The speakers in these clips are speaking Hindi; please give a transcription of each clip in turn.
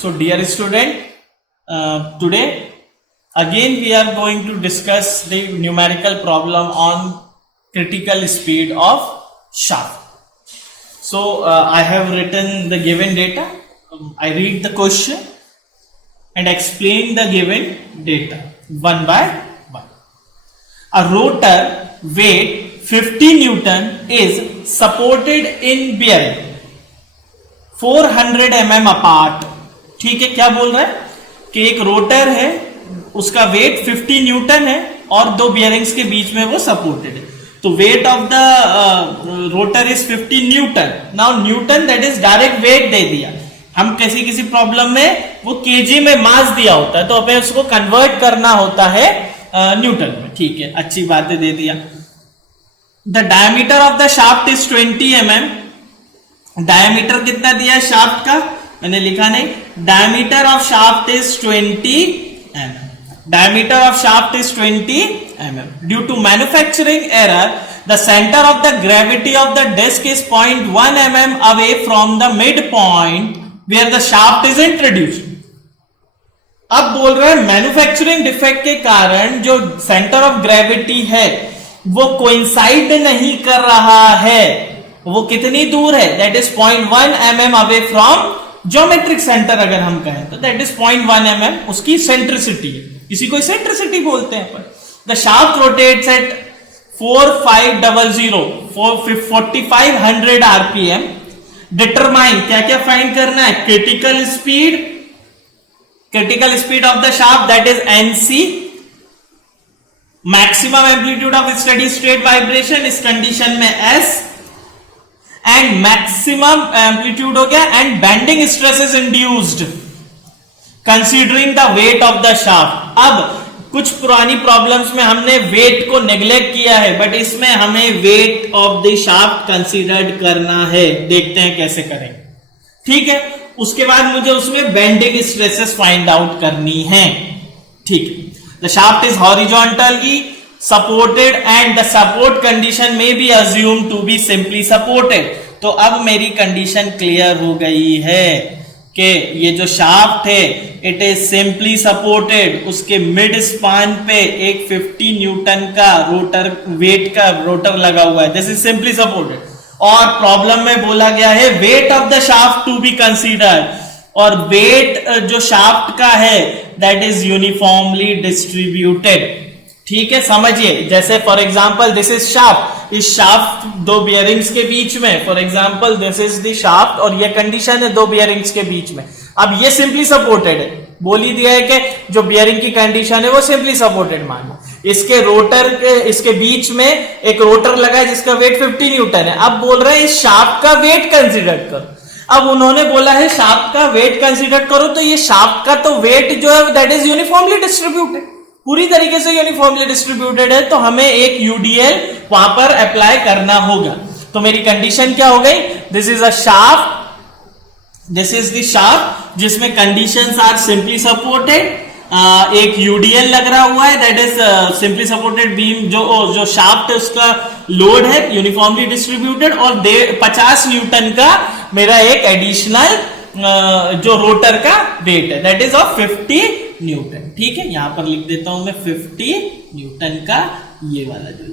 So dear student, today again we are going to discuss the numerical problem on critical speed of shaft. So I have written the given data. I read the question and explain the given data one by one. A rotor weight 50 Newton is supported in bearing 400 mm apart. ठीक है, क्या बोल रहा है कि एक रोटर है, उसका वेट 50 न्यूटन है और दो बियरिंग्स के बीच में वो सपोर्टेड है. तो weight of the rotor is 50 newton. Now newton that is direct weight दे दिया. हम किसी प्रॉब्लम में वो केजी में मास दिया होता है तो हमें उसको कन्वर्ट करना होता है न्यूटन में. ठीक है, अच्छी बातें दे दिया. The diameter of the shaft is 20 mm. Diameter कितना दिया है शाफ्ट का, मैंने लिखा नहीं. Diameter of shaft is 20 mm. Diameter of shaft is 20 mm. Due to manufacturing error the centre of the gravity of the disc is 0.1 mm away from the mid point where the shaft is introduced. अब बोल रहे हैं मैन्युफैक्चरिंग डिफेक्ट के कारण जो सेंटर ऑफ ग्रेविटी है वो कोइंसाइड नहीं कर रहा है. वो कितनी दूर है, that is 0.1 mm away from geometric centre. अगर हम कहें तो दैट इज 0.1 mm उसकी सेंट्रिसिटी है. इसी को सेंट्रिसिटी बोलते हैं अपन. The shaft rotates at 4500 RPM. Determine, क्या क्या फाइंड करना है, critical speed of the shaft that is NC. Maximum amplitude of steady state vibration इस कंडीशन में एस. एंड मैक्सिमम एम्पलीट्यूड हो गया. And bending stress is induced considering the wait of the shaft. अब कुछ पुरानी प्रॉब्लम्स में हमने वेट को नेग्लेक्ट किया है बट इसमें हमें wait of the shaft considered करना है. देखते हैं कैसे करें. ठीक है, उसके बाद मुझे उसमें बेंडिंग स्ट्रेसेस फाइंड आउट करनी है. ठीक है, the shaft is horizontally supported and the support condition may be assumed to be simply supported. तो अब मेरी कंडीशन क्लियर हो गई है कि ये जो शाफ्ट है इट इज सिंपली सपोर्टेड. उसके मिड स्पान पे एक 50 न्यूटन का रोटर वेट का रोटर लगा हुआ है. This is simply supported. और प्रॉब्लम में बोला गया है weight of the shaft to be considered. और वेट जो शाफ्ट का है दैट इज यूनिफॉर्मली डिस्ट्रीब्यूटेड. ठीक है, समझिए. जैसे for example this is shaft. इस शाफ्ट दो बियरिंग्स के बीच में, for example this is the shaft और ये कंडीशन है दो बियरिंग्स के बीच में. अब ये सिंपली सपोर्टेड है. बोल ही दिया है कि जो बियरिंग की कंडीशन है वो सिंपली सपोर्टेड मानो. इसके रोटर के इसके बीच में एक रोटर लगा है जिसका वेट 50 न्यूटन है. अब बोल रहे हैं इस शाफ्ट का वेट कंसिडर करो. अब उन्होंने बोला है शाफ्ट का वेट कंसिडर करो तो ये शाफ्ट का तो वेट जो है दैट इज यूनिफॉर्मली डिस्ट्रीब्यूटेड, पूरी तरीके से यूनिफॉर्मली डिस्ट्रीब्यूटेड है. तो हमें एक यूडीएल वहां पर अप्लाई करना होगा. तो मेरी कंडीशन क्या हो गई, this is a shaft, this is the shaft जिसमें कंडीशंस आर सिंपली सपोर्टेड. एक यूडीएल लग रहा हुआ है that is simply supported beam. जो शाफ्ट है उसका लोड है यूनिफॉर्मली डिस्ट्रीब्यूटेड और 50 न्यूटन का मेरा एक एडिशनल जो रोटर का वेट है दैट इज ऑफ 50 न्यूटन. ठीक है, यहां पर लिख देता हूं मैं 50 न्यूटन का ये वाला जो.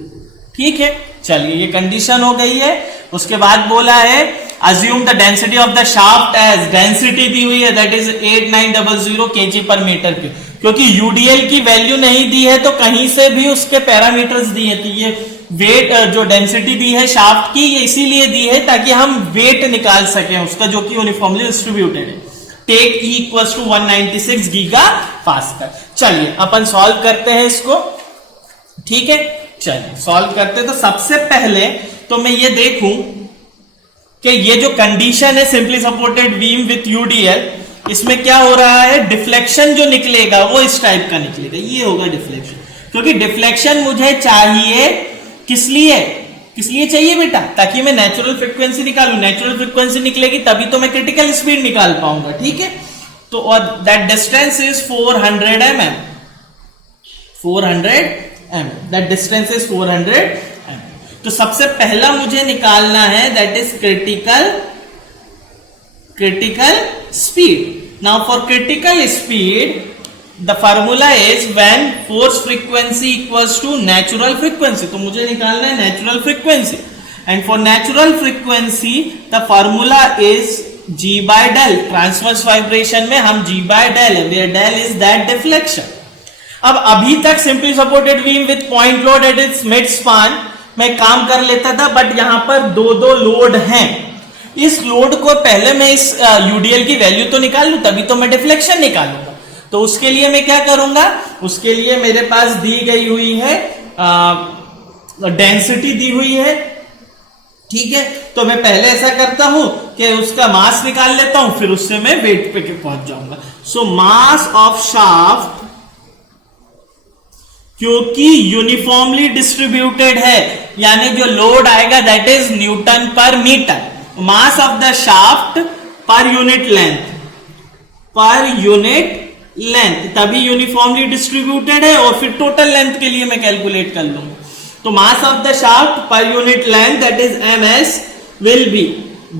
ठीक है, चलिए ये कंडीशन हो गई है. उसके बाद बोला है assume the density of the shaft as. Density दी हुई है that is 8900 kg per metre cube. क्योंकि यूडीएल की वैल्यू नहीं दी है तो कहीं से भी उसके पैरामीटर्स दिए. तो ये वेट जो डेंसिटी दी है शाफ्ट की ये इसीलिए दी है ताकि हम वेट निकाल सकें उसका जो कि यूनिफॉर्मली डिस्ट्रीब्यूटेड है. Take E equals to 196 giga pascal. चलिए अपन सॉल्व करते हैं इसको. ठीक है, चलिए सॉल्व करते हैं. तो सबसे पहले तो मैं ये देखूं कि ये जो कंडीशन है simply supported beam width UDL, इसमें क्या हो रहा है, डिफ्लेक्शन जो निकलेगा वो इस टाइप का निकलेगा. ये होगा डिफ्लेक्शन. क्योंकि डिफ्लेक्शन मुझे चाहिए किस लिए चाहिए बेटा, ताकि मैं नेचुरल फ्रीक्वेंसी निकालूं. नेचुरल फ्रीक्वेंसी निकलेगी तभी तो मैं क्रिटिकल स्पीड निकाल पाऊंगा. ठीक है, तो और that distance is 400 mm. 400 mm. That distance is 400 mm. तो सबसे पहला मुझे निकालना है that is critical speed. Now for critical speed the formula is when force frequency equals to natural frequency, तो मुझे निकालना है natural frequency, and for natural frequency the formula is G by del. Transverse vibration में हम G by del है, where del is that deflection. अब अभी तक simply supported beam with point load at its mid span मैं काम कर लेता था, बट यहां पर दो लोड हैं। इस लोड को पहले मैं इस यूडीएल की वैल्यू तो निकाल लूं, तभी तो मैं डिफ्लेक्शन निकालूंगा। तो उसके लिए मैं क्या करूंगा, उसके लिए मेरे पास दी गई हुई है डेंसिटी दी हुई है, ठीक है। तो मैं पहले ऐसा करता हूं कि उसका मास निकाल लेता हूं, फिर उससे मैं वेट पे पहुंच जाऊंगा। सो मास ऑफ शाफ्ट, क्योंकि यूनिफॉर्मली डिस्ट्रीब्यूटेड है, यानी जो लोड आएगा that is newton per metre. Mass of the shaft per unit length, तभी यूनिफॉर्मली डिस्ट्रीब्यूटेड है, और फिर टोटल लेंथ के लिए मैं कैलकुलेट कर लूंगा। तो मास of the shaft per unit length that is ms will be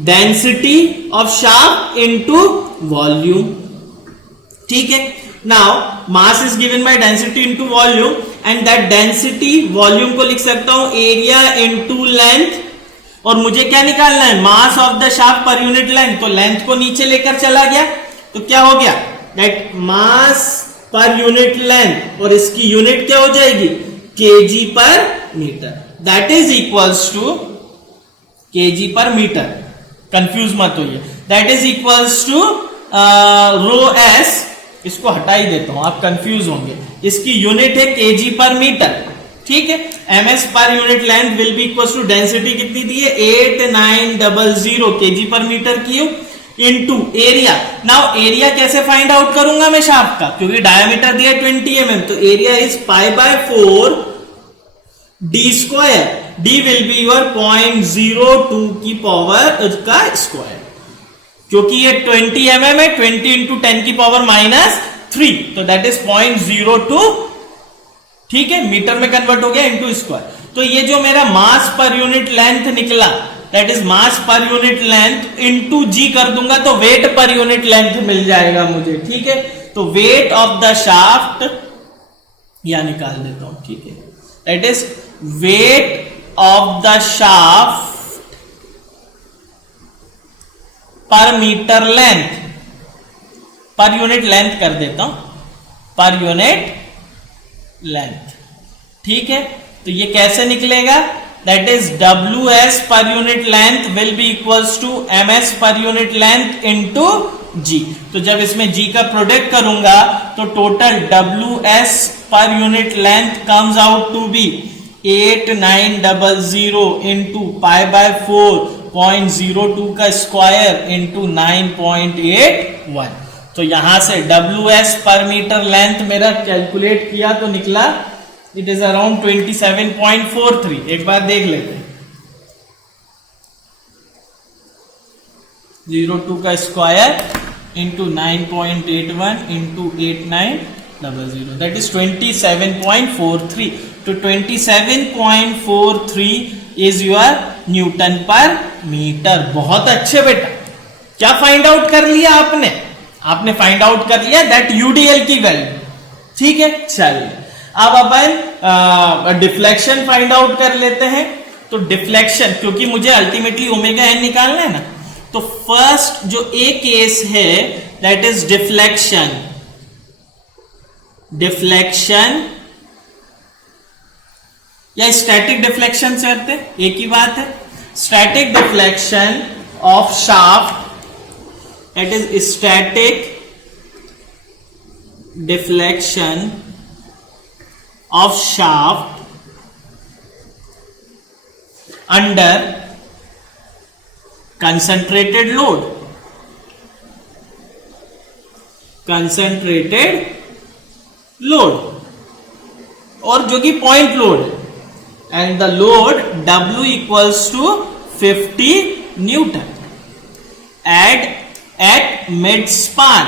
density of shaft into volume, ठीक है। Now mass is given by density into volume, and that density volume को लिख सकता हूं एरिया इनटू लेंथ, और मुझे क्या निकालना है, मास of the shaft per unit length. तो लेंथ को नीचे लेकर चला गया, तो क्या हो गया, दैट मास पर यूनिट लेंथ, और इसकी यूनिट क्या हो जाएगी, KG per metre, that is equals to KG per metre, confuse मत होइए, that is equals to rho S, इसको हटा ही देता हूं, आप कंफ्यूज होंगे, इसकी यूनिट है केजी पर मीटर, ठीक है। MS per unit length will be equals to density कितनी दी है 8900 KG per metre cube into area. Now area कैसे फाइंड आउट करूंगा मैं शाफ्ट का, क्योंकि डायमीटर दिया 20 mm, तो area is pi by 4 D square, D will be your 0.02 की पावर का स्क्वायर, क्योंकि ये 20 mm है, 20 इंटू 10 की पावर -3, तो दैट इज 0.02, ठीक है, मीटर में कन्वर्ट हो गया इंटू स्क्वायर। तो ये जो मेरा मास पर यूनिट लेंथ निकला दैट इज मास पर यूनिट लेंथ इनटू जी कर दूंगा, तो वेट पर यूनिट लेंथ मिल जाएगा मुझे, ठीक है। तो वेट ऑफ द शाफ्ट या निकाल देता हूं, ठीक है, that is weight of the shaft per metre length, per unit length कर देता हूं, पर यूनिट लेंथ, ठीक है। तो ये कैसे निकलेगा, that is ws per unit length will be equals to ms per unit length into g। तो जब इसमें g का प्रोडक्ट करूंगा तो total ws per unit length comes out to be 8900 into pi by 4.02 का स्क्वायर into 9.81। तो यहां से ws पर मीटर लेंथ मेरा कैलकुलेट किया तो निकला इट इज अराउंड 27.43। एक बार देख लेते हैं, 02 का square into 9.81 into 8900, that is 27.43। तो 27.43 is your Newton per metre. बहुत अच्छे बेटा, क्या फाइंड आउट कर लिया आपने फाइंड आउट कर लिया दैट यूडीएल की वैल्यू, ठीक है। चलिए अब अपन डिफ्लेक्शन फाइंड आउट कर लेते हैं। तो डिफ्लेक्शन, क्योंकि मुझे अल्टीमेटली ओमेगा एन निकालना है ना, तो फर्स्ट जो ए केस है दैट इज डिफ्लेक्शन या स्टैटिक डिफ्लेक्शन से करते हैं, एक ही बात है। Static deflection of shaft, that is static deflection of shaft under concentrated load, और जो कि पॉइंट लोड है, and the load W equals to 50 newton at mid span,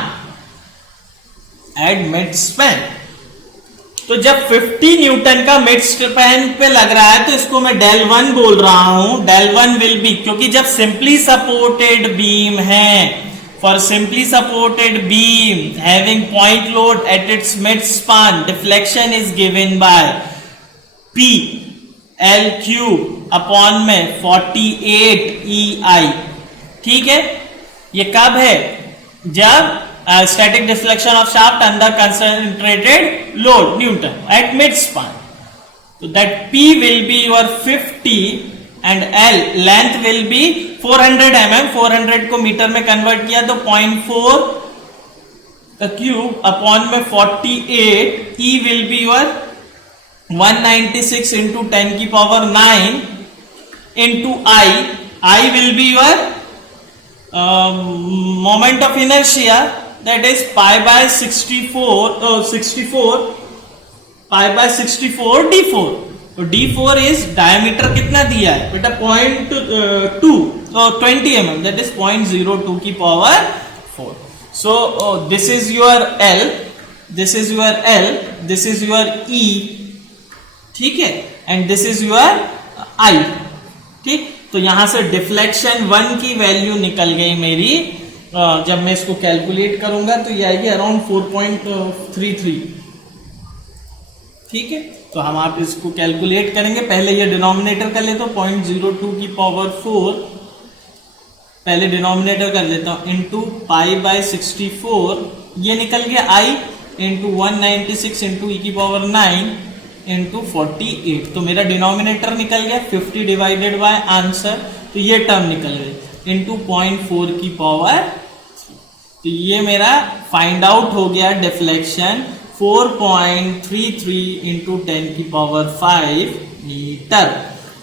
तो जब 50 न्यूटन का मिड स्पैन पे लग रहा है तो इसको मैं del 1 बोल रहा हूं। del 1 विल बी, क्योंकि जब सिंपली सपोर्टेड बीम है For simply supported beam having point load at its mid span, deflection is given by P L cube upon में 48 EI। ठीक है, ये कब है? जब static deflection of shaft under concentrated load Newton at mid span. So that P will be your 50 and L length will be 400 mm। 400 को मीटर में कन्वर्ट किया तो 0.4 क्यूब अपॉन में 48, E will be your 196 into 10 की power 9 into I will be your moment of inertia, that is pi by 64 pi by 64 d4। तो d4 is diameter कितना दिया है बेटा? 0.2 20 mm, that is 0.02 की power 4। So this is your L, this is your L, this is your E, ठीक है, and this is your I। ठीक, तो यहां से डिफ्लेक्शन 1 की वैल्यू निकल गई मेरी। जब मैं इसको कैलकुलेट करूंगा तो ये आएगी अराउंड 4.33। ठीक है, तो हम आप इसको कैलकुलेट करेंगे। पहले ये डिनोमिनेटर कर लेता हूं 0.02 की पावर 4, पहले डिनोमिनेटर कर लेता हूं इंटू पाई बाय 64, ये निकल गया I इंटू 196 इंटू ई की पावर 9 इंटू 48। तो मेरा डिनोमिनेटर निकल गया 50 डिवाइडेड बाय आंसर, तो ये टर्म निकल गई इंटू 0.4 की पावर। तो ये मेरा फाइंड आउट हो गया डिफ्लेक्शन 4.33 इंटू 10 की पावर 5 मीटर।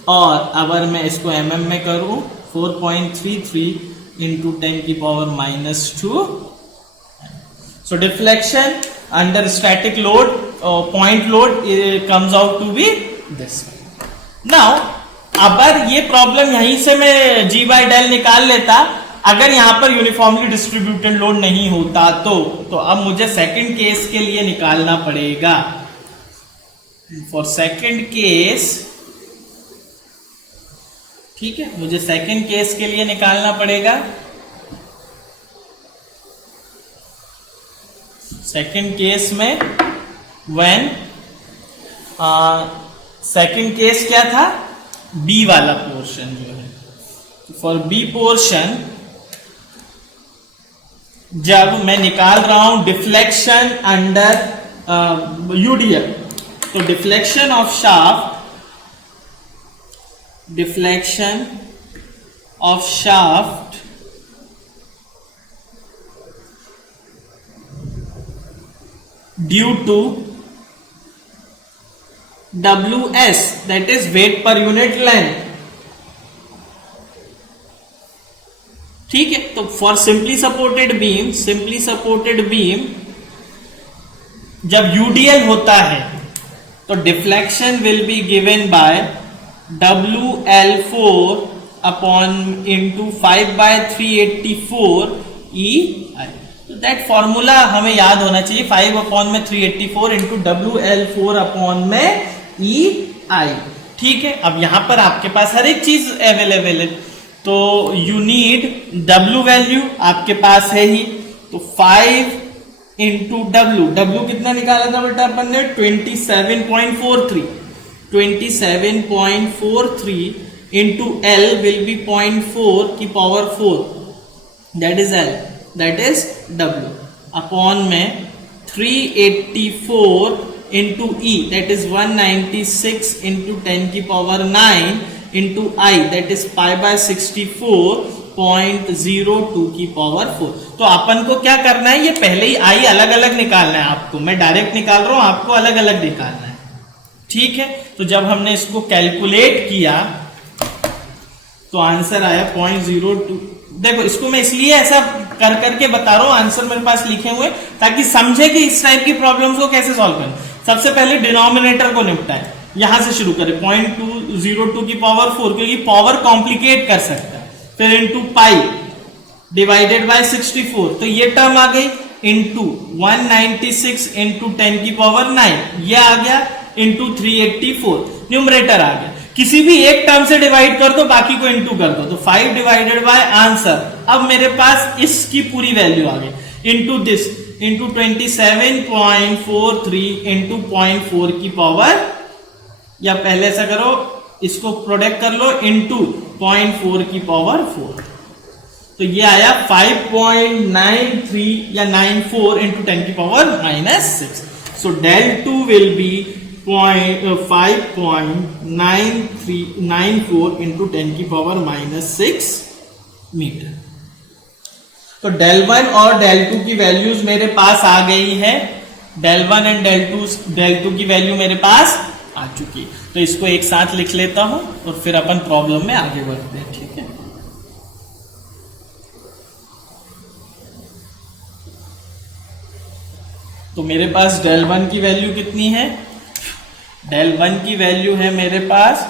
और अगर मैं इसको mm में करूं 4.33 इंटू 10 की power -2। So deflection under static load point load comes out to be this. Now अगर ये प्रॉब्लम यहीं से मैं G बाय डेल निकाल लेता, अगर यहां पर यूनिफॉर्मली डिस्ट्रीब्यूटेड लोड नहीं होता तो अब मुझे सेकंड केस के लिए निकालना पड़ेगा। फॉर सेकंड केस, ठीक है, मुझे सेकंड केस के लिए निकालना पड़ेगा। सेकंड केस में व्हेन सेकंड केस क्या था? बी वाला पोर्शन जो है, फॉर बी पोर्शन जब मैं निकाल रहा हूं डिफ्लेक्शन अंडर यूडीएल, तो deflection of shaft due to WS, that is weight per unit length। ठीक है, तो फॉर सिंपली सपोर्टेड बीम जब यूडीएल होता है तो deflection will be given by WL4 upon into 5/384 EI। तो दैट फॉर्मूला हमें याद होना चाहिए, 5 अपॉन में 384 इंटू WL4 अपॉन में EI। ठीक है, अब यहां पर आपके पास हर एक चीज अवेलेबल है, तो यू नीड W वैल्यू आपके पास है ही, तो 5 इंटू W कितना निकाला था बेटा अपन ने? 27.43 इंटू L विल बी 0.4 की power 4, that is L, that is W upon में 384 into E, that is 196 into 10 की power 9 into I, that is pi by 64.02 की पावर 4। तो अपन को क्या करना है? ये पहले ही I अलग अलग निकालना है आपको, मैं डायरेक्ट निकाल रहा हूं, आपको अलग अलग निकालना है। ठीक है, तो जब हमने इसको कैलकुलेट किया तो आंसर आया 0.02। देखो, इसको मैं इसलिए ऐसा कर करके बता रहा हूं, आंसर मेरे पास लिखे हुए, ताकि समझे कि इस टाइप की प्रॉब्लम्स को कैसे सॉल्व करें। सबसे पहले डिनोमिनेटर को निपटाएं, यहां से शुरू करें 0.202 की पावर 4, क्योंकि पावर कॉम्प्लिकेट कर सकता है। फिर इंटू पाई डिवाइडेड बाय 64, तो ये टर्म आ गई, इंटू 196 इंटू 10 की पावर 9 ये आ गया, इंटू 384 न्यूमरेटर आ गया। किसी भी एक टर्म से डिवाइड कर दो, बाकी को इनटू कर दो, तो 5 डिवाइडेड बाय आंसर। अब मेरे पास इसकी पूरी वैल्यू आ गई इनटू दिस, इनटू 27.43 इनटू 0.4 की पावर, या पहले ऐसा करो इसको प्रोडक्ट कर लो, इनटू 0.4 की पावर 4, तो ये आया 5.93 या 94 इंटू 10 की power -6। So del 2 will be 5.9394 into 10 की पावर -6 मीटर। तो del 1 और del 2 की वैल्यूज मेरे पास आ गई है, del 1 एंड del 2 की वैल्यू मेरे पास आ चुकी है। तो इसको एक साथ लिख लेता हूं और फिर अपन प्रॉब्लम में आगे बढ़ते हैं, ठीक है। तो मेरे पास del 1 की वैल्यू कितनी है, del 1 की वैल्यू है मेरे पास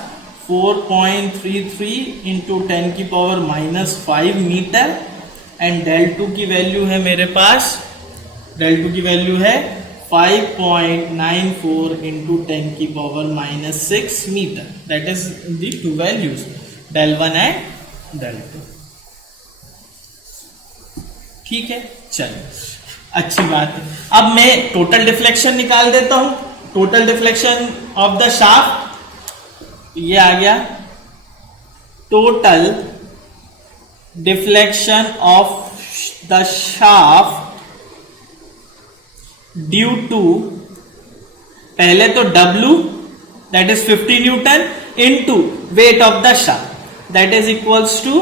4.33 इंटू 10 की पावर -5 मीटर, एंड del 2 की वैल्यू है मेरे पास, del 2 की वैल्यू है 5.94 इंटू 10 की पावर -6 मीटर। That is the two values, del 1 and del 2। ठीक है, चलिए अच्छी बात है। अब मैं टोटल डिफ्लेक्शन निकाल देता हूं। Total deflection of the shaft, ये आ गया total deflection of the shaft due to, पहले तो W that is 50 newton into weight of the shaft, that is equals to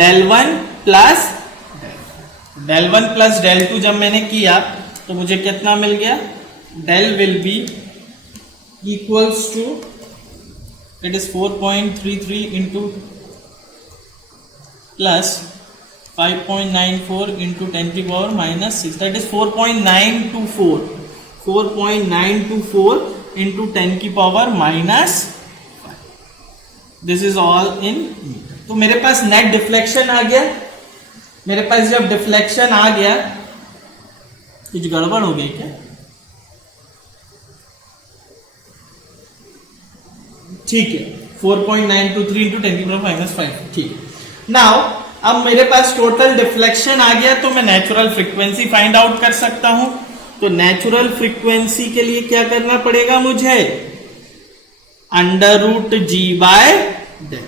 del 1 plus del 1 plus del 2। जब मैंने किया तो मुझे कितना मिल गया, del will be equals to it is 4.33 into plus 5.94 into 10 की पावर -6, दैट इज 4.924 इंटू 10 की power -5। This is all in metre. तो मेरे पास नेट डिफ्लेक्शन आ गया। मेरे पास जब डिफ्लेक्शन आ गया, कुछ गड़बड़ हो गई क्या, ठीक है, 4.923 इंटू 10 की पावर -5, ठीक है। नाउ अब मेरे पास टोटल डिफ्लेक्शन आ गया, तो मैं नेचुरल फ्रीक्वेंसी फाइंड आउट कर सकता हूं। तो नेचुरल फ्रीक्वेंसी के लिए क्या करना पड़ेगा मुझे, √g/del।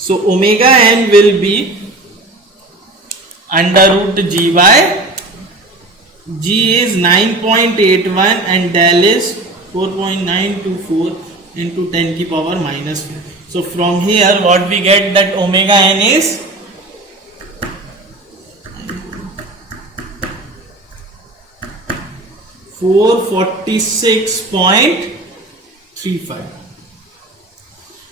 So omega n will be √g/g is 9.81 and del is 4.924 into 10 की power -4। So from here what we get that omega n is 446.35।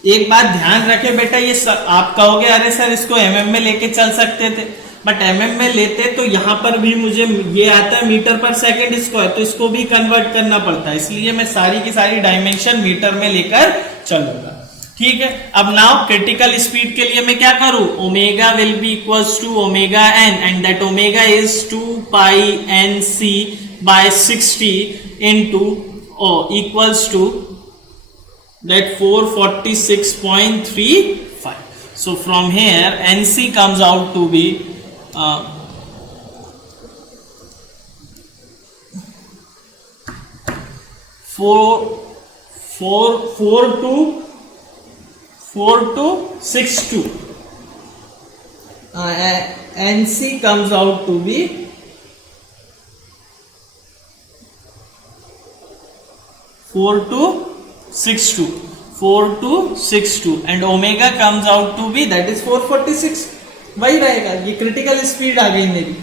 एक बात ध्यान रखे बेटा, ये सब आप कहोगे अरे सर इसको mm में लेके चल सकते थे, बट mm में लेते तो यहां पर भी मुझे ये आता है मीटर पर सेकंड स्क्वायर, तो इसको भी कन्वर्ट करना पड़ता है, इसलिए मैं सारी की सारी डायमेंशन मीटर में लेकर चलूंगा, ठीक है। अब नाउ क्रिटिकल स्पीड के लिए मैं क्या करूं, omega will be equals to omega N, and that omega is 2πNc/60 into equals to that 446.35. So from here NC comes out to be 4262. NC comes out to be 4262 and omega comes out to be that is 446, वही रहेगा। ये क्रिटिकल स्पीड आ गई मेरी।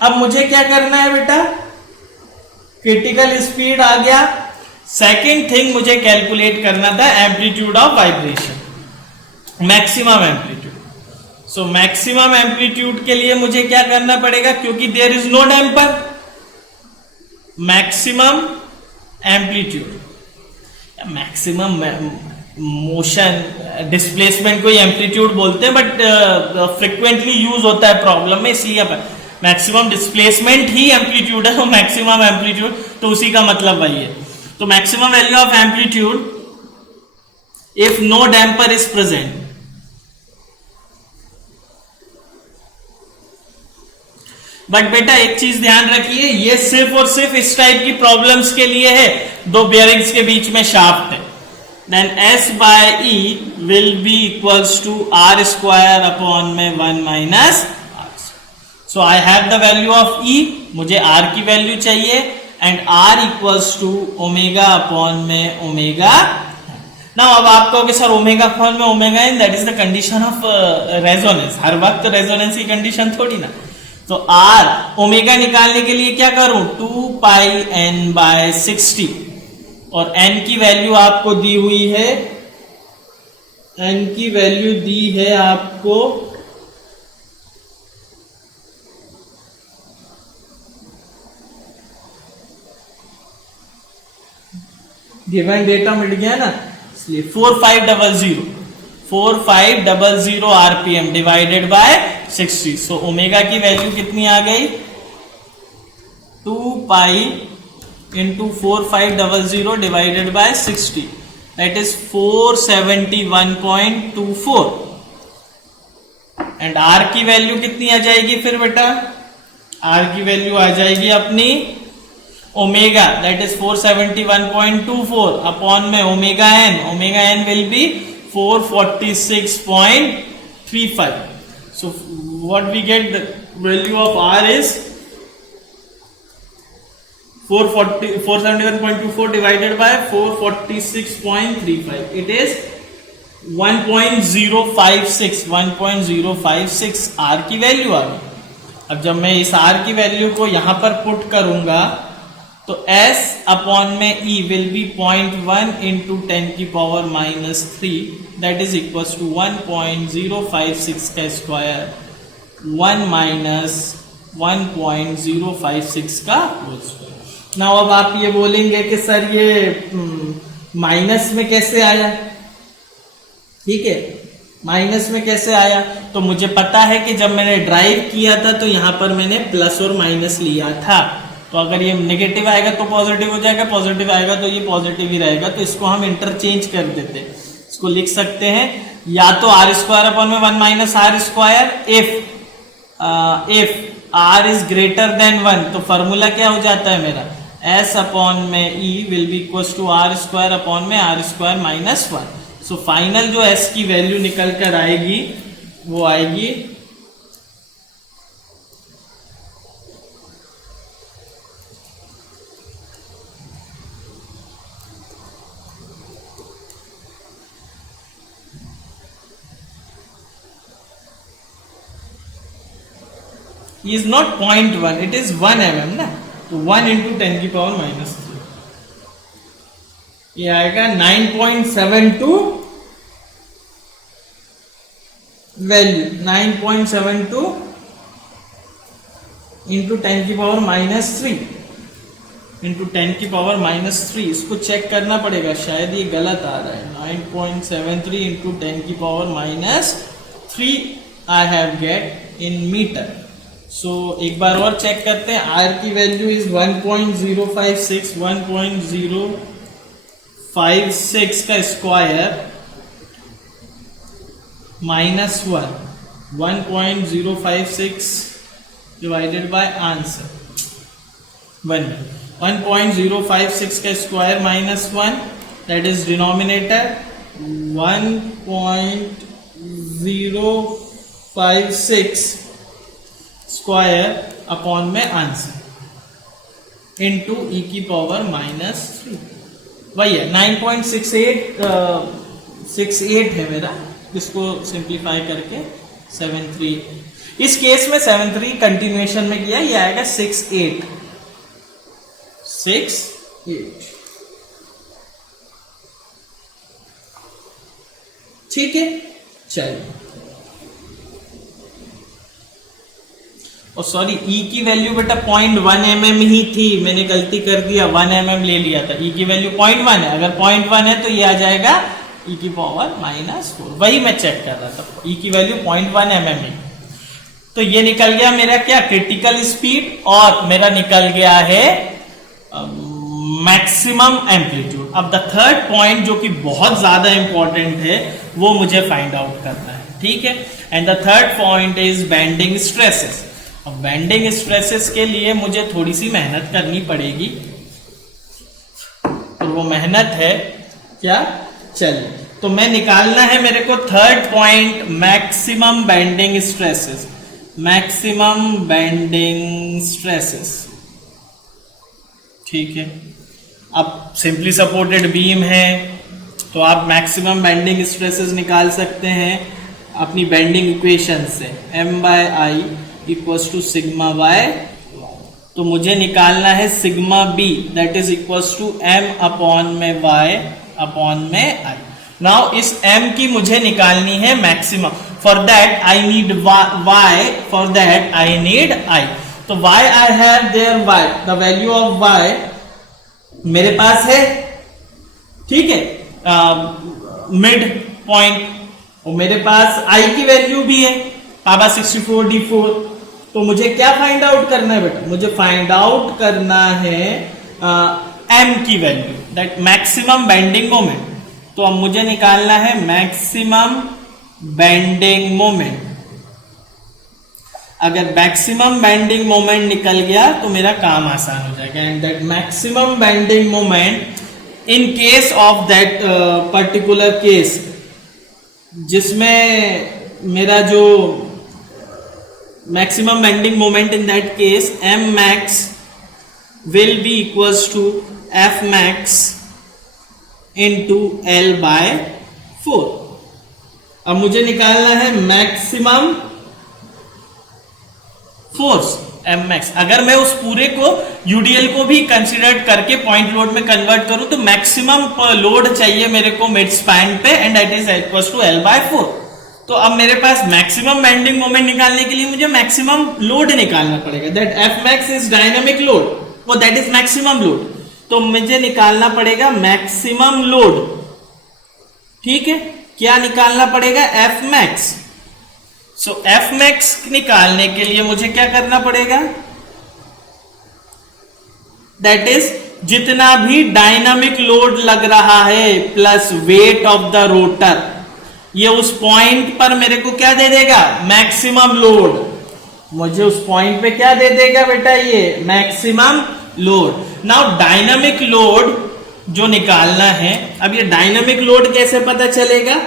अब मुझे क्या करना है बेटा, क्रिटिकल स्पीड आ गया। सेकेंड थिंग मुझे कैलकुलेट करना था amplitude of vibration, maximum amplitude. So maximum amplitude के लिए मुझे क्या करना पड़ेगा, क्योंकि there is no damper, maximum amplitude, maximum motion displacement को एम्पलीट्यूड बोलते हैं, बट फ्रिक्वेंटली यूज होता है प्रॉब्लम में, इसलिए मैक्सिमम डिस्प्लेसमेंट ही एम्पलीट्यूड है, मैक्सिमम एम्पलीट्यूड तो उसी का मतलब वही है। तो maximum value of amplitude if no damper is present. But बेटा एक चीज ध्यान रखिए, ये सिर्फ और सिर्फ इस टाइप की प्रॉब्लम्स के लिए है, दो बियरिंग्स के बीच में शाफ्ट है. Then S by E will be equals to R square upon में 1 minus R. So I have the value of E, मुझे R की वैल्यू चाहिए, and R equals to omega upon में ओमेगा. नाउ अब आप कहोगे सर ओमेगा अपॉन में omega N, that is the condition of resonance. हर वक्त रेजोनेंस की कंडीशन थोड़ी ना. तो R ओमेगा निकालने के लिए क्या करूं, 2 पाई n बाय 60, और n की वैल्यू आपको दी हुई है, n की वैल्यू दी है आपको गिवन डेटा मिल गया ना, इसलिए 4500 RPM divided by 60. So omega की वैल्यू कितनी आ गई, 2 pi into 4500 divided by 60, that is 471.24. And R की वैल्यू कितनी आ जाएगी फिर बेटा, आर की वैल्यू आ जाएगी अपनी ओमेगा, दैट इज 471.24 अपॉन में omega N will be 446.35. So what we get, the value of R is 471.24 divided by 446.35. It is 1.056 R की वैल्यू आ गई. अब जब मैं इस R की वैल्यू को यहां पर पुट करूंगा तो S अपॉन में E विल बी 0.1 इंटू 10 की power minus 3, that is equal to 1.056 का स्क्वायर 1 माइनस 1.056 का होल स्क्वायर. नाउ अब आप ये बोलेंगे कि सर ये माइनस में कैसे आया, ठीक है, माइनस में कैसे आया, तो मुझे पता है कि जब मैंने ड्राइव किया था तो यहां पर मैंने प्लस और माइनस लिया था. तो अगर ये नेगेटिव आएगा तो पॉजिटिव हो जाएगा, पॉजिटिव आएगा तो ये पॉजिटिव ही रहेगा. तो इसको हम इंटरचेंज कर देते हैं, इसको लिख सकते हैं या तो आर स्क्वायर अपॉन में 1 minus R square if R is greater than 1. तो फॉर्मूला क्या हो जाता है मेरा, एस अपॉन में E will be equal to R square upon में R square minus 1. So final जो एस की वैल्यू निकल कर आएगी वो आएगी is not 0.1, it is 1 mm ना, तो 1 इंटू 10 की पावर माइनस 3, ये आएगा 9.72 वैल्यू, 9.72 इंटू 10 की पावर माइनस 3 इंटू 10 की पावर माइनस 3. इसको चेक करना पड़ेगा, शायद ये गलत आ रहा है. 9.73 इंटू 10 की power minus 3 I have get in metre. So एक बार और चेक करते हैं. आर की वैल्यू इज 1.056 का square minus 1.056 divided by answer 1.056 का square minus 1, that is denominator 1.056 square upon में आंसर इनटू ई की पावर माइनस 3. वही है 9.68 है मेरा. इसको सिंप्लीफाई करके 73, इस केस में 73 कंटिन्यूएशन में किया, ये आएगा 68. ठीक है, चलिए. और सॉरी, ई की वैल्यू बेटा 0.1 mm ही थी, मैंने गलती कर दिया, 1 mm ले लिया था. ई की वैल्यू 0.1 है, अगर 0.1 है तो ये आ जाएगा ई की पावर माइनस 4. वही मैं चेक कर रहा था, ई की वैल्यू 0.1 mm है. तो ये निकल गया मेरा क्या, क्रिटिकल स्पीड, और मेरा निकल गया है मैक्सिमम एम्पलीट्यूड। अब द थर्ड पॉइंट जो कि बहुत ज्यादा इंपॉर्टेंट है वो मुझे फाइंड आउट करना है, ठीक है। And the third point is bending stresses. अब बेंडिंग स्ट्रेसेस के लिए मुझे थोड़ी सी मेहनत करनी पड़ेगी, तो वो मेहनत है क्या, चलिए, तो मैं निकालना है मेरे को third point, maximum bending stresses. Maximum bending stresses, ठीक है। अब सिंपली सपोर्टेड बीम है तो आप मैक्सिमम बेंडिंग स्ट्रेसेस निकाल सकते हैं अपनी बेंडिंग इक्वेशन से, M/I equals to sigma Y. तो मुझे निकालना है sigma B, that is equals to M upon में Y अपॉन में I। नाउ इस M की मुझे निकालनी है maximum, for that I need Y, for that I need I। तो y I have there y, the value of y मेरे पास है, ठीक है, मिड पॉइंट, और मेरे पास I की वैल्यू भी है पावर 64 d4। तो मुझे क्या फाइंड आउट करना है बेटा, मुझे फाइंड आउट करना है m की value, that maximum bending moment. तो अब मुझे निकालना है मैक्सिमम बेंडिंग मोमेंट। अगर मैक्सिमम बेंडिंग मोमेंट निकल गया तो मेरा काम आसान हो जाएगा। And that maximum bending moment in case of that particular case, जिसमें मेरा जो maximum bending moment in that case M max will be equals to F max into L/4। अब मुझे निकालना है मैक्सिमम फोर्स M max। अगर मैं उस पूरे को UDL को भी कंसीडर करके पॉइंट लोड में कन्वर्ट करूं तो मैक्सिमम लोड चाहिए मेरे को मिड स्पैन पे, and that is equals to L/4। तो अब मेरे पास मैक्सिमम बेंडिंग मोमेंट निकालने के लिए मुझे मैक्सिमम लोड निकालना पड़ेगा, that F max is dynamic load, वो दैट इज मैक्सिमम लोड। तो मुझे निकालना पड़ेगा मैक्सिमम लोड, ठीक है। क्या निकालना पड़ेगा, F max। सो F max निकालने के लिए मुझे क्या करना पड़ेगा, दैट इज जितना भी डायनामिक लोड लग रहा है plus weight of the rotor, ये उस पॉइंट पर मेरे को क्या दे देगा, मैक्सिमम लोड। मुझे उस पॉइंट पे क्या दे देगा बेटा, ये maximum load. Now dynamic load जो निकालना है, अब ये डायनामिक लोड कैसे पता चलेगा,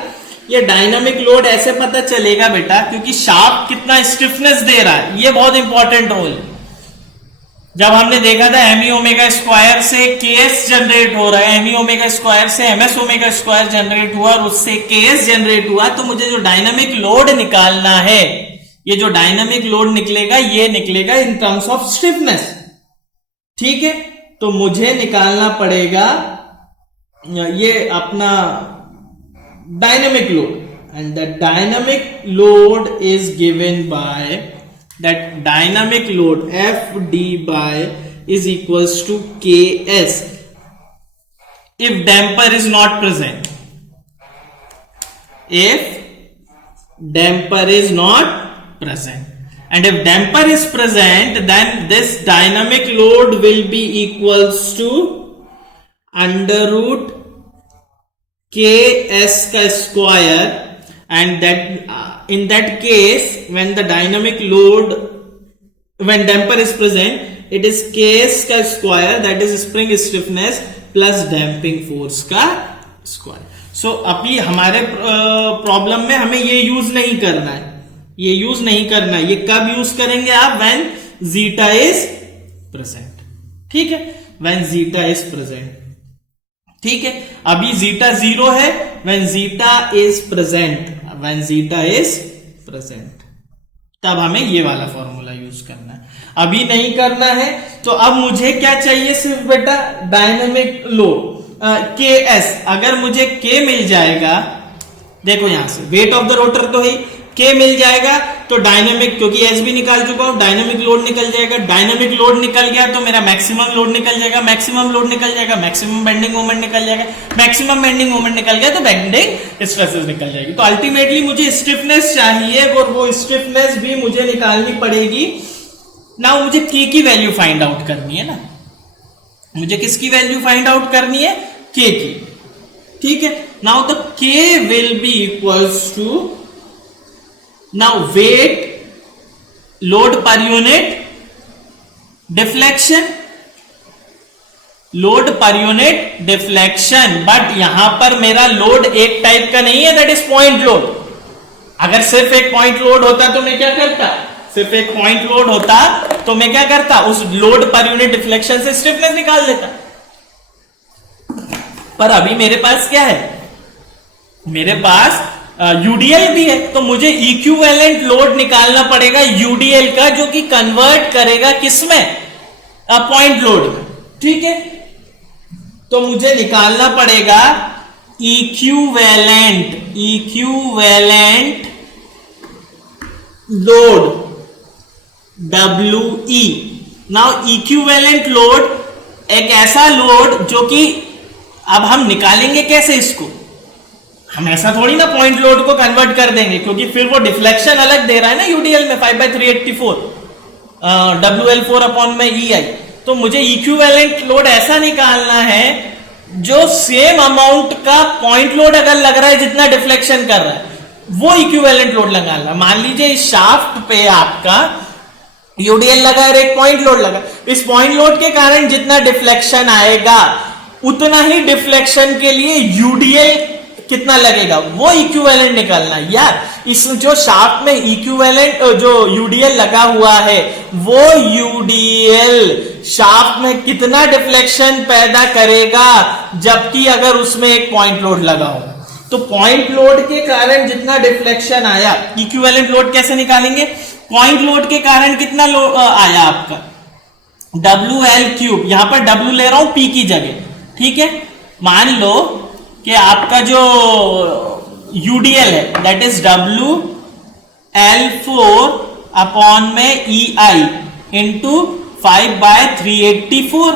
ये डायनामिक लोड ऐसे पता चलेगा बेटा क्योंकि शाफ्ट कितना स्टिफनेस दे रहा है, ये बहुत इंपॉर्टेंट रोल। जब हमने देखा था एमई ओमेगा स्क्वायर से केएस जनरेट हो रहा है, एमई ओमेगा स्क्वायर से एमएस ओमेगा स्क्वायर जनरेट हुआ और उससे केएस जनरेट हुआ, तो मुझे जो डायनामिक लोड निकालना है, ये जो डायनामिक लोड निकलेगा ये निकलेगा इन टर्म्स ऑफ स्टिफनेस, ठीक है। तो मुझे निकालना पड़ेगा ये अपना dynamic load, and the dynamic load is given by that dynamic load FD by is equals to KS if damper is not present. If damper is not present, and if damper is present, then this dynamic load will be equals to under root KS का square, and that in that case when the dynamic load, when damper is present, it is Ks का square, that is spring stiffness plus damping force का square. So अभी हमारे प्रॉब्लम में हमें ये यूज नहीं करना है, ये यूज नहीं करना है। ये कब यूज करेंगे आप, when zeta is present, ठीक है, when zeta is present, ठीक है। अभी zeta 0 है, when zeta is present, when zeta is present, तब हमें ये वाला फॉर्मूला यूज करना है, अभी नहीं करना है। तो अब मुझे क्या चाहिए, सिर्फ बेटा डायनेमिक लोड Ks। अगर मुझे K मिल जाएगा, देखो यहां से वेट ऑफ द रोटर तो है, K मिल जाएगा तो डायनेमिक, क्योंकि S भी निकाल चुका हूं, डायनेमिक लोड निकल जाएगा। डायनेमिक लोड निकल गया तो मेरा मैक्सिमम लोड निकल जाएगा, मैक्सिमम लोड निकल जाएगा, मैक्सिमम बेंडिंग मोमेंट निकल जाएगा, मैक्सिमम बेंडिंग मोमेंट निकल गया तो बेंडिंग स्ट्रेसेस निकल जाएगी। तो अल्टीमेटली मुझे स्टिफनेस चाहिए और वो स्टिफनेस भी मुझे निकालनी पड़ेगी ना। मुझे K की वैल्यू फाइंड आउट करनी है ना, मुझे किसकी वैल्यू फाइंड आउट करनी है, के की, ठीक है। Now the K will be equals to, now weight load per unit deflection, load per unit deflection, but यहां पर मेरा लोड एक टाइप का नहीं है, दैट इज पॉइंट लोड। अगर सिर्फ एक पॉइंट लोड होता तो मैं क्या करता, सिर्फ एक पॉइंट लोड होता तो मैं क्या करता, उस लोड पर यूनिट डिफ्लेक्शन से स्टिफनेस निकाल देता। पर अभी मेरे पास क्या है, मेरे पास यूडीएल भी है, तो मुझे इक्विवेलेंट लोड निकालना पड़ेगा यूडीएल का, जो कि कन्वर्ट करेगा किसमें, पॉइंट लोड में, ठीक है। तो मुझे निकालना पड़ेगा equivalent load WE। Now equivalent load एक ऐसा लोड जो कि अब हम निकालेंगे कैसे इसको, हम ऐसा थोड़ी ना पॉइंट लोड को कन्वर्ट कर देंगे, क्योंकि फिर वो डिफ्लेक्शन अलग दे रहा है ना यूडीएल में 5/384 WL4 अपॉन में EI। तो मुझे इक्विवेलेंट लोड ऐसा निकालना है जो सेम अमाउंट का पॉइंट लोड अगर लग रहा है जितना डिफ्लेक्शन कर रहा है, वो इक्विवेलेंट लोड लगाना। मान लीजिए इस शाफ्ट पे आपका यूडीएल लगा और एक पॉइंट लोड लगा, इस पॉइंट लोड के कारण जितना डिफ्लेक्शन आएगा उतना ही डिफ्लेक्शन के लिए यूडीएल कितना लगेगा, वो इक्विवेलेंट निकालना। यार इस जो शाफ्ट में इक्विवेलेंट जो यूडीएल लगा हुआ है, वो यूडीएल शाफ्ट में कितना डिफ्लेक्शन पैदा करेगा, जबकि अगर उसमें एक पॉइंट लोड लगा हो। तो पॉइंट लोड के कारण जितना डिफ्लेक्शन आया, इक्विवेलेंट लोड कैसे निकालेंगे, पॉइंट लोड के कारण कितना आया आपका WL3, यहां पर W ले रहा हूं P की जगह, ठीक है। मान लो कि आपका जो यूडीएल है दैट इज WL4 अपॉन में EI इंटू 5/384,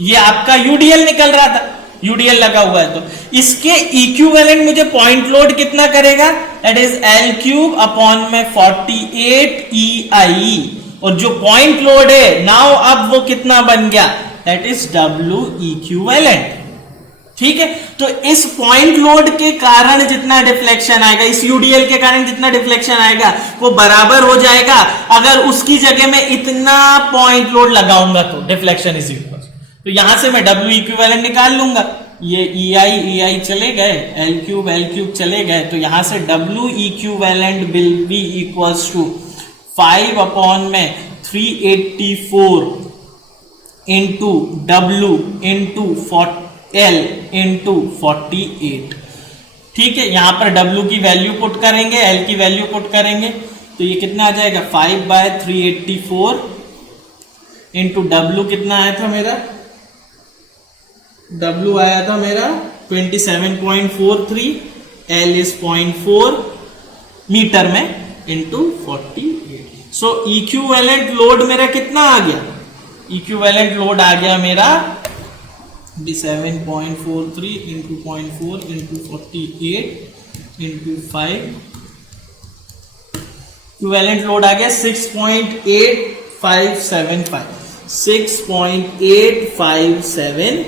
ये आपका यूडीएल निकल रहा था, यूडीएल लगा हुआ है। तो इसके इक्विवेलेंट मुझे पॉइंट लोड कितना करेगा, दैट इज L3 अपॉन में 48 EI, और जो पॉइंट लोड है नाउ अब वो कितना बन गया, दैट इज W इक्विवेलेंट, ठीक है। तो इस पॉइंट लोड के कारण जितना डिफ्लेक्शन आएगा, इस यूडीएल के कारण जितना डिफ्लेक्शन आएगा, वो बराबर हो जाएगा अगर उसकी जगह में इतना पॉइंट लोड लगाऊंगा तो डिफ्लेक्शन इज इक्वल। तो यहां से मैं W इक्विवेलेंट निकाल लूंगा, ये EI चले गए, L3 चले गए, तो यहां से W equivalent will be equals to 5 upon में 384 into W into L into 48, ठीक है। यहां पर W की वैल्यू पुट करेंगे, L की वैल्यू पुट करेंगे, तो ये कितना आ जाएगा 5/384 इंटू W कितना आया था मेरा, W आया था मेरा 27.43, L इज 0.4 मीटर में इंटू 48। सो इक्विवेलेंट लोड मेरा कितना आ गया, इक्विवेलेंट लोड आ गया मेरा 27.43 into 0.4 into 48 into 5, equivalent load आ गया 6.8575, 6.8575।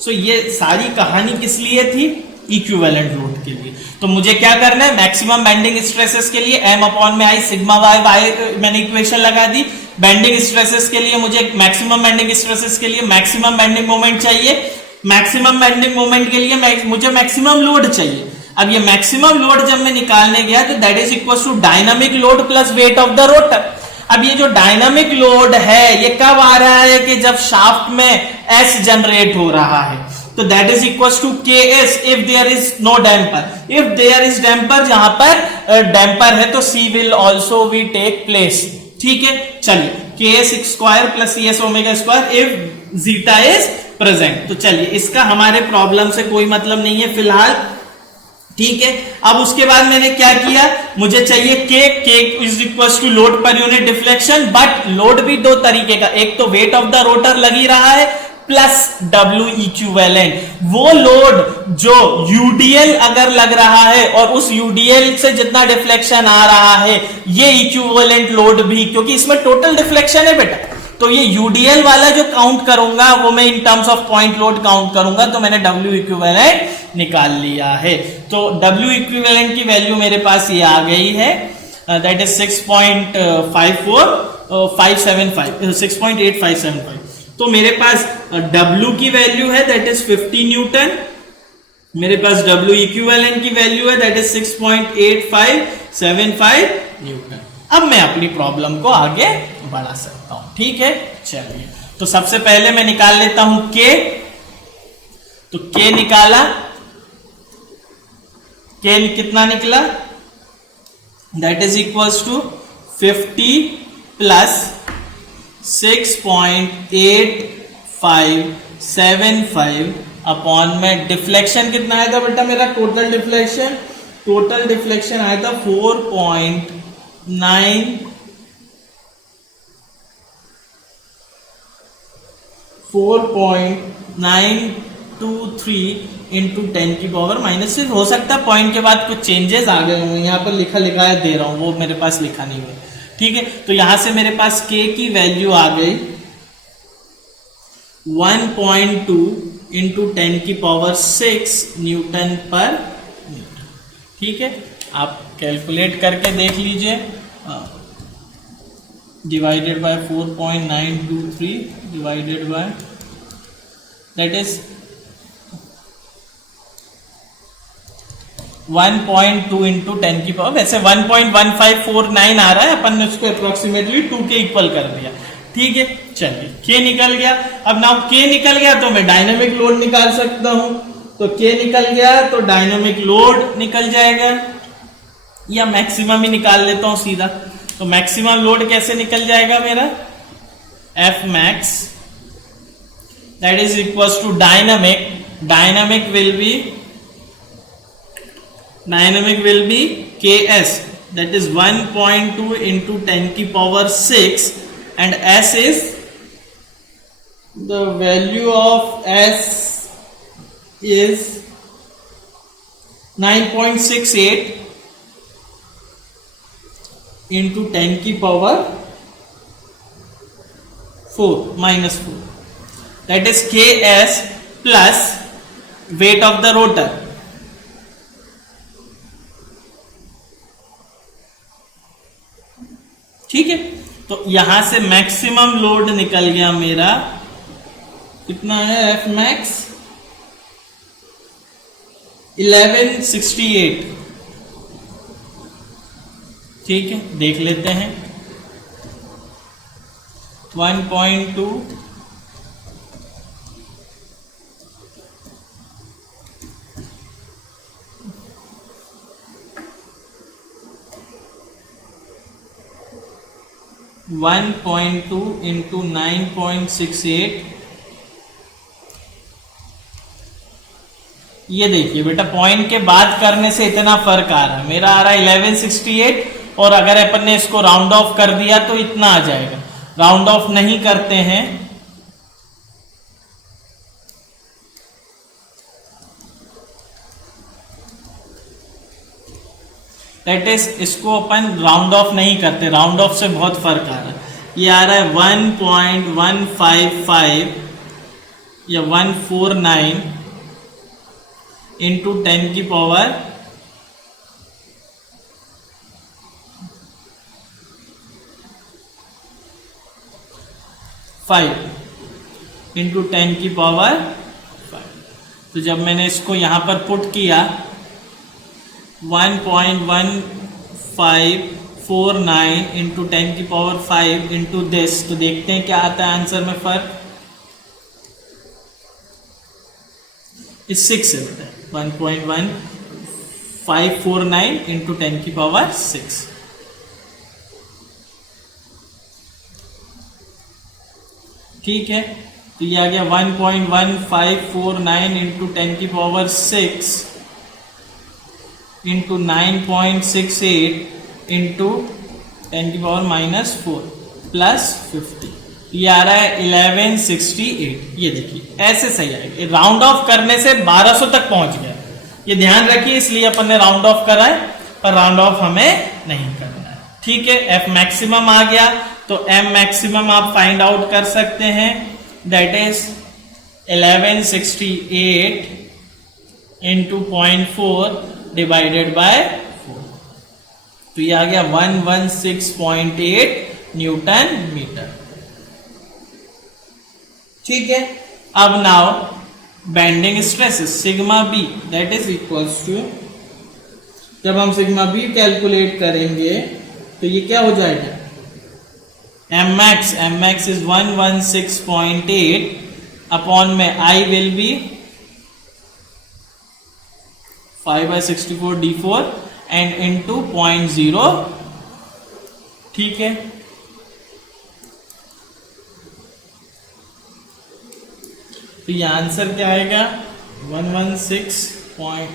सो ये सारी कहानी किस लिए थी, इक्विवेलेंट लोड के लिए। तो मुझे क्या करना है, मैक्सिमम बेंडिंग स्ट्रेसेस के लिए M अपॉन में I सिग्मा y मैंने इक्वेशन लगा दी। बेंडिंग स्ट्रेसेस के लिए मुझे मैक्सिमम बेंडिंग स्ट्रेसेस के लिए मैक्सिमम बेंडिंग मोमेंट चाहिए, मैक्सिमम बेंडिंग मोमेंट के लिए मुझे मैक्सिमम लोड चाहिए। अब ये मैक्सिमम लोड जब मैं निकालने गया तो that is equal to dynamic load plus weight of the rotor. अब ये जो डायनामिक लोड है ये कब आ रहा है, कि जब शाफ्ट में S जनरेट हो रहा है, तो that is equal to KS if there is no damper. If there is damper, जहां पर डैम्पर है तो C will also we take place, ठीक है। चलिए KS square plus CS omega square if zeta is present. तो चलिए इसका हमारे प्रॉब्लम से कोई मतलब नहीं है फिलहाल, ठीक है। अब उसके बाद मैंने क्या किया, मुझे चाहिए K is equal to load per unit deflection, but load भी दो तरीके का, एक तो वेट ऑफ द रोटर लगी रहा है प्लस W इक्विवेलेंट। वो लोड जो यूडीएल अगर लग रहा है और उस यूडीएल से जितना डिफ्लेक्शन आ रहा है, ये इक्विवेलेंट लोड भी, क्योंकि इसमें टोटल डिफ्लेक्शन है बेटा, तो ये यूडीएल वाला जो काउंट करूंगा वो मैं in terms of point load count करूंगा, तो मैंने डब्ल्यू इक्विवेलेंट निकाल लिया है। तो डब्ल्यू इक्विवेलेंट की वैल्यू मेरे पास ये आ गई है, दैट इज 6.8575। तो मेरे पास डब्ल्यू की वैल्यू है दैट इज 50 न्यूटन, मेरे पास डब्ल्यू इक्विवेलेंट की वैल्यू है दैट इज 6.8575 न्यूटन। अब मैं अपनी प्रॉब्लम को आगे बढ़ा सकता हूं, ठीक है। चलिए, तो सबसे पहले मैं निकाल लेता हूं के। तो के निकाला, के कितना निकला, that is equals to 50 plus 6.8575 upon में डिफ्लेक्शन कितना आया था बेटा मेरा, टोटल डिफ्लेक्शन आया था 4.923 इंटू 10 की पावर माइनस 6। हो सकता है पॉइंट के बाद कुछ चेंजेस आ गए होंगे, यहां पर लिखा है दे रहा हूं, वो मेरे पास लिखा नहीं है, ठीक है। तो यहां से मेरे पास के की वैल्यू आ गई 1.2 इंटू 10 की पावर 6 न्यूटन पर मीटर, ठीक है। आप कैलकुलेट करके देख लीजिए, divided by 4.923 divided by that is 1.2 into 10 की पावर, वैसे 1.1549 आ रहा है, अपन ने उसको अप्रोक्सीमेटली 2 के इक्वल कर दिया, ठीक है। चलिए, के निकल गया। अब नाउ के निकल गया तो मैं डायनेमिक लोड निकाल सकता हूं, तो के निकल गया तो डायनेमिक लोड निकल जाएगा, या मैक्सिमम ही निकाल लेता हूं सीधा। तो मैक्सिमम लोड कैसे निकल जाएगा मेरा, F max that is equals to dynamic will be K S that is 1.2 into 10 की power 6 and S is the value of S is 9.68 into 10 की power 4 minus 4, that is Ks plus weight of the rotor, ठीक है। तो यहां से मैक्सिमम लोड निकल गया मेरा, कितना है एफ मैक्स 1168, ठीक है। देख लेते हैं 1.2 1.2 इंटू 9.68, ये देखिए बेटा पॉइंट के बाद करने से इतना फर्क आ रहा है, मेरा आ रहा है 1168, और अगर अपन ने इसको राउंड ऑफ कर दिया तो इतना आ जाएगा। राउंड ऑफ नहीं करते हैं, दैट इज इसको अपन राउंड ऑफ नहीं करते, राउंड ऑफ से बहुत फर्क आ रहा है। ये आ रहा है 1.155 या 149 इंटू 10 की पावर 5 इंटू 10 की पावर 5। तो जब मैंने इसको यहां पर पुट किया 1.1549 इंटू 10 की पावर 5 इंटू दिस, तो देखते हैं क्या आता है आंसर में फर्क, इस 6 है बेटा 1.1549 इंटू 10 की पावर 6, ठीक है। तो ये आ गया 1.1549 इंटू 10 की पावर 6 इंटू 9.68 इंटू 10 की पावर -4 प्लस 50, ये आ रहा है 1168। ये देखिए ऐसे सही आएगा, राउंड ऑफ करने से 1200 तक पहुंच गया, ये ध्यान रखिए, इसलिए अपन ने राउंड ऑफ करा है, पर राउंड ऑफ हमें नहीं करना है, ठीक है। एफ मैक्सिमम आ गया, तो m मैक्सिमम आप फाइंड आउट कर सकते हैं, that is 1168 into 0.4 divided by 4, तो ये आ गया 116.8 न्यूटन मीटर। ठीक है, अब now bending stresses sigma B that is equals to, जब हम सिग्मा बी कैलकुलेट करेंगे तो ये क्या हो जाएगा, एम मैक्स इज 116.8 अपॉन में I will be 5/64 d4 and into 0.0। ठीक है, तो ये आंसर क्या आएगा 116.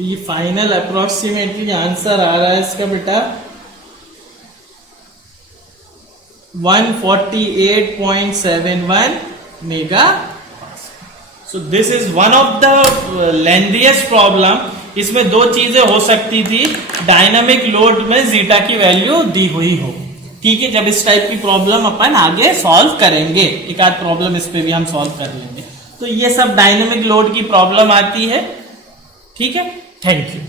ये फाइनल अप्रोक्सीमेटली आंसर आ रहा है इसका बेटा 148.71 mega. So this is one of the lengthiest problem. इसमें दो चीजें हो सकती थी, डायनामिक लोड में जीटा की वैल्यू दी हुई हो। ठीक है, जब इस टाइप की प्रॉब्लम अपन आगे सॉल्व करेंगे, एक आध प्रॉब्लम इस पे भी हम सॉल्व कर लेंगे। तो ये सब डायनामिक लोड की प्रॉब्लम आती है। ठीक है, थैंक यू।